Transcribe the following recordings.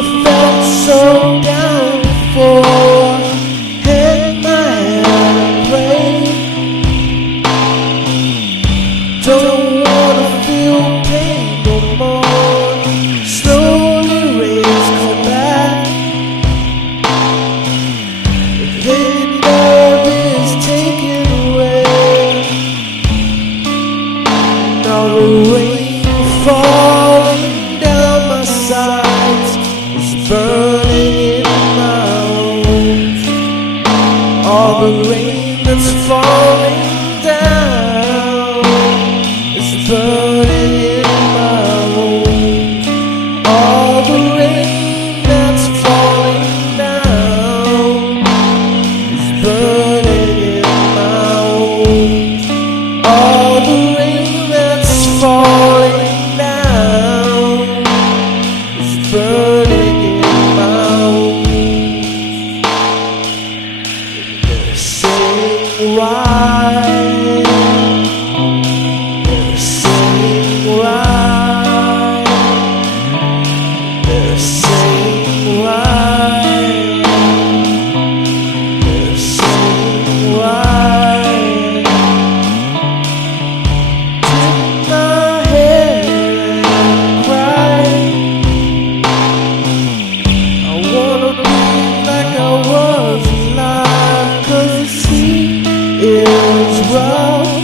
never felt so down before. Hang my head and pray. Don't wanna feel pain no more. Slowly rains come back. Then love is taken away. Now the rain falling down my sides is burning in my bones. All the rain that's falling down is burning in my bones. All the rain that's falling down is burning in my bones. All the rain that's falling down is burning in my bones. They're saying why? They're saying why? They're saying why? They're saying why? Tip my head and cry. I wanna be like I was alive, 'cause the sea is rough.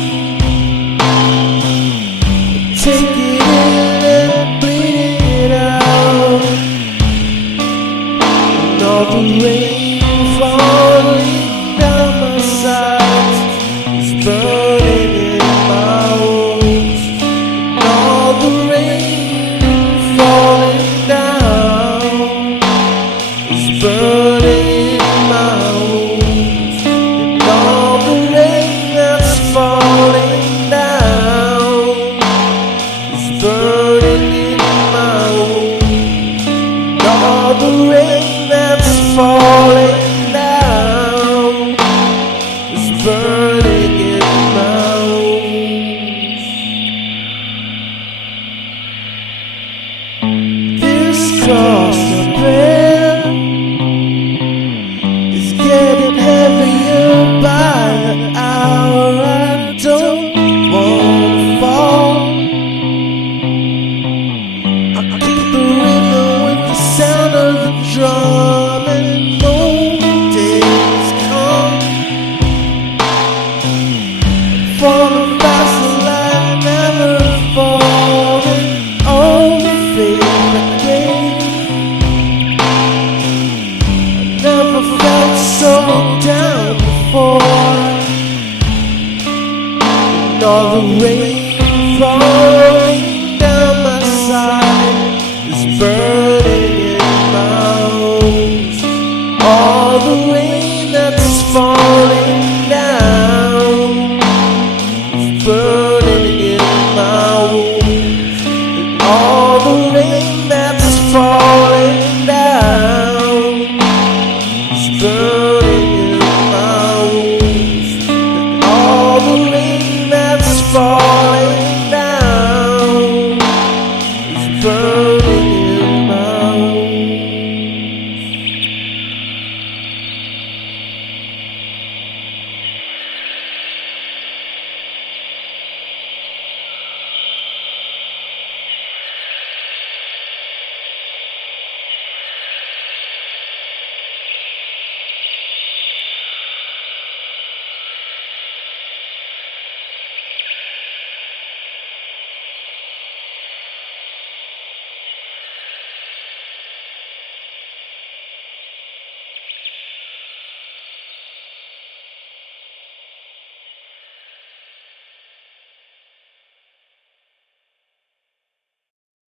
Take it in and bleed it out. And all the rain falling down my sides is burning in my bones. And all the rain falling down is burning in my bones. And all the rain that's falling down is burning in my bones. And all the rain that's falling down is burning in my bones. This car